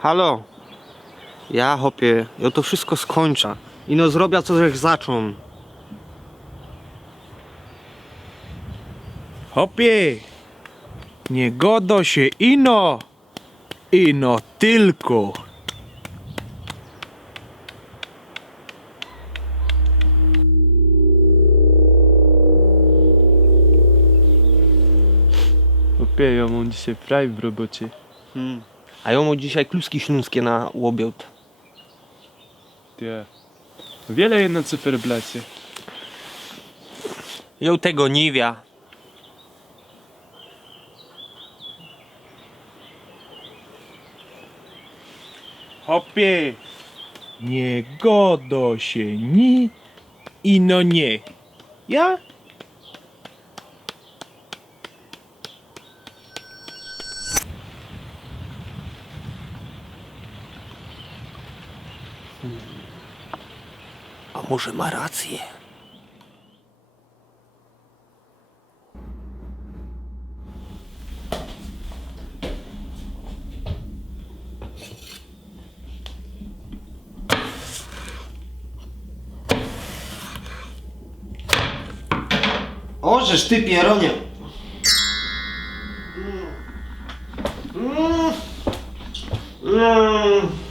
Halo. Ja hopie, ja to wszystko skończę. I no zrobię co żech zaczął. Hopie, nie godo się ino, ino tylko. Opie, ja mam dzisiaj fraj w robocie. A ja mu dzisiaj kluski śląskie na łobiot. Ty. Wiele jedno cyferblacie. Ja tego nie wie. Hopie, nie godo się ni, ino nie. Ja? A może ma rację? O, żeż ty pieronie. Mm. Mm.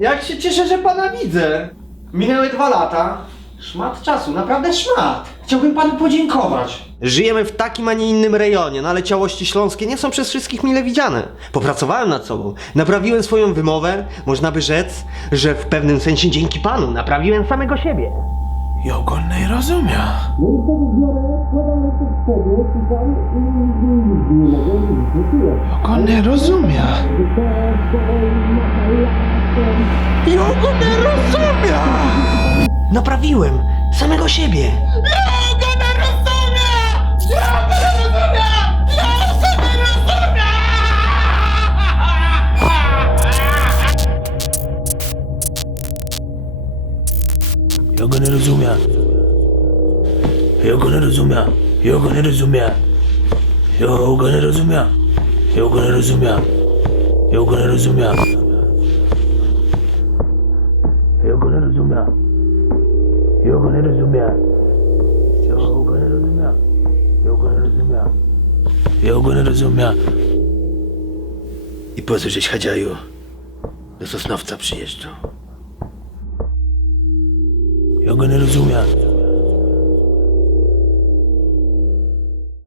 Jak się cieszę, że pana widzę. Minęły dwa lata. Szmat czasu, naprawdę szmat. Chciałbym panu podziękować. Żyjemy w takim, a nie innym rejonie, no ale ciałości śląskie nie są przez wszystkich mile widziane. Popracowałem nad sobą, naprawiłem swoją wymowę. Można by rzec, że w pewnym sensie dzięki panu naprawiłem samego siebie. Ja go nie rozumiem. Ja go nie rozumiem. Ja go nie rozumiem. Naprawiłem samego siebie. Ja go nie rozumiem. Ja go nie rozumiem. Ja go nie rozumiem. Ja go nie rozumiem. Ja go nie rozumiem. Ja go nie rozumiem. Ja go nie rozumiem. Ja go nie rozumiem. Ja go nie rozumiem. Ja go nie rozumiem. Ja go nie rozumiem. I po co żeś chadziaju do Sosnowca przyjeżdżał? Ja go nie rozumiem.